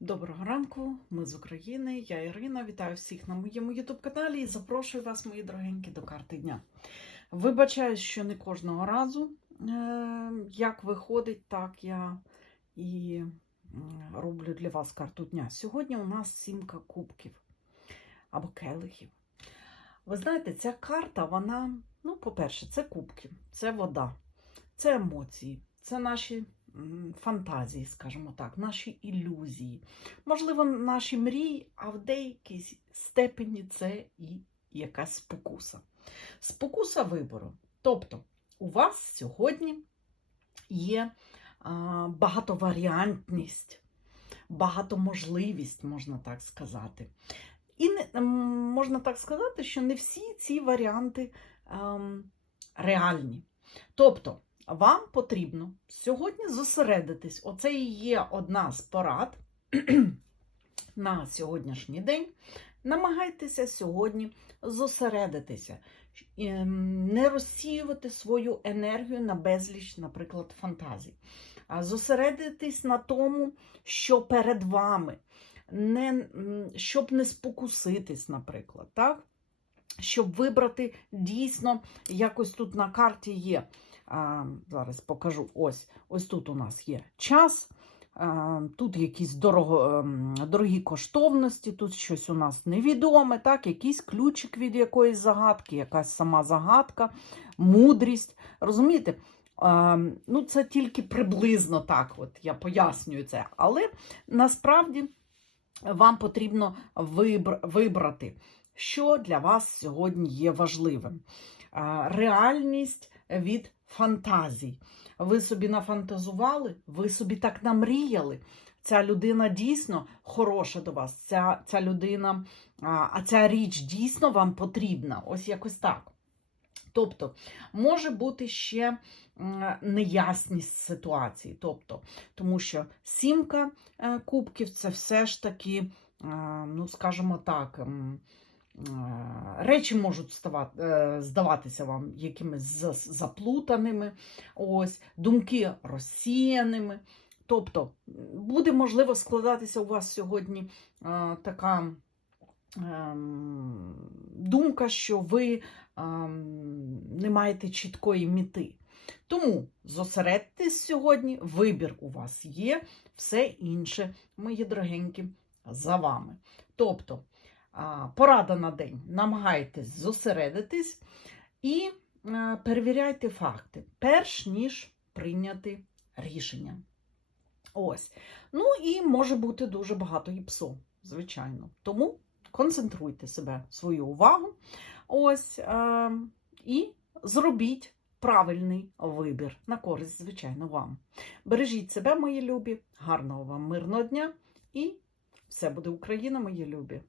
Доброго ранку, ми з України, я Ірина. Вітаю всіх на моєму ютуб-каналі і запрошую вас, мої дорогенькі, до карти дня. Вибачаю, що не кожного разу, е, як виходить, так я і роблю для вас карту дня. Сьогодні у нас сімка кубків або келихів. Ви знаєте, ця карта, вона, ну, по-перше, це кубки, це вода, це емоції, це наші фантазії, скажімо так, наші ілюзії. Можливо, наші мрії, а в деякій степені це і якась спокуса. Спокуса вибору. Тобто, у вас сьогодні є багатоваріантність, багатоможливість, можна так сказати. І не, можна так сказати, що не всі ці варіанти ем, реальні. Тобто, вам потрібно сьогодні зосередитись. Оце і є одна з порад на сьогоднішній день. Намагайтеся сьогодні зосередитися, ем, не розсіювати свою енергію на безліч, наприклад, фантазій. А Зосередитись на тому, що перед вами, не, щоб не спокуситись, наприклад, так? щоб вибрати дійсно, якось тут на карті є. Зараз покажу. Ось ось тут у нас є час, тут якісь дорого, ем, дорогі коштовності, тут щось у нас невідоме, так, якийсь ключик від якоїсь загадки, якась сама загадка, мудрість. Розумієте? Ну, Це тільки приблизно так, от я пояснюю це. Але насправді вам потрібно вибр- вибрати, що для вас сьогодні є важливим. Реальність від фантазій. Ви собі нафантазували, ви собі так намріяли. Ця людина дійсно хороша до вас, ця, ця людина, а, ця річ дійсно вам потрібна. Ось якось так. Тобто, може бути ще неясність ситуації. Тобто, тому що сімка е, кубків це все ж таки, е, ну, скажімо так, речі можуть ставати, е, здаватися вам якимись заплутаними, ось, думки розсіяними. Тобто, буде можливо складатися у вас сьогодні е, така ем, думка, що ви ем, не маєте чіткої міти. Тому зосередьтесь сьогодні, вибір у вас є, все інше, мої дорогенькі, за вами. Тобто, порада на день. Намагайтесь зосередитись і е, перевіряйте факти, перш ніж прийняти рішення. Ось. Ну і може бути дуже багато іпсо, звичайно. Тому концентруйте себе, свою увагу. Ось е, і зробіть правильний вибір на користь, звичайно, вам. Бережіть себе, мої любі, гарного вам мирного дня і все буде Україна, мої любі!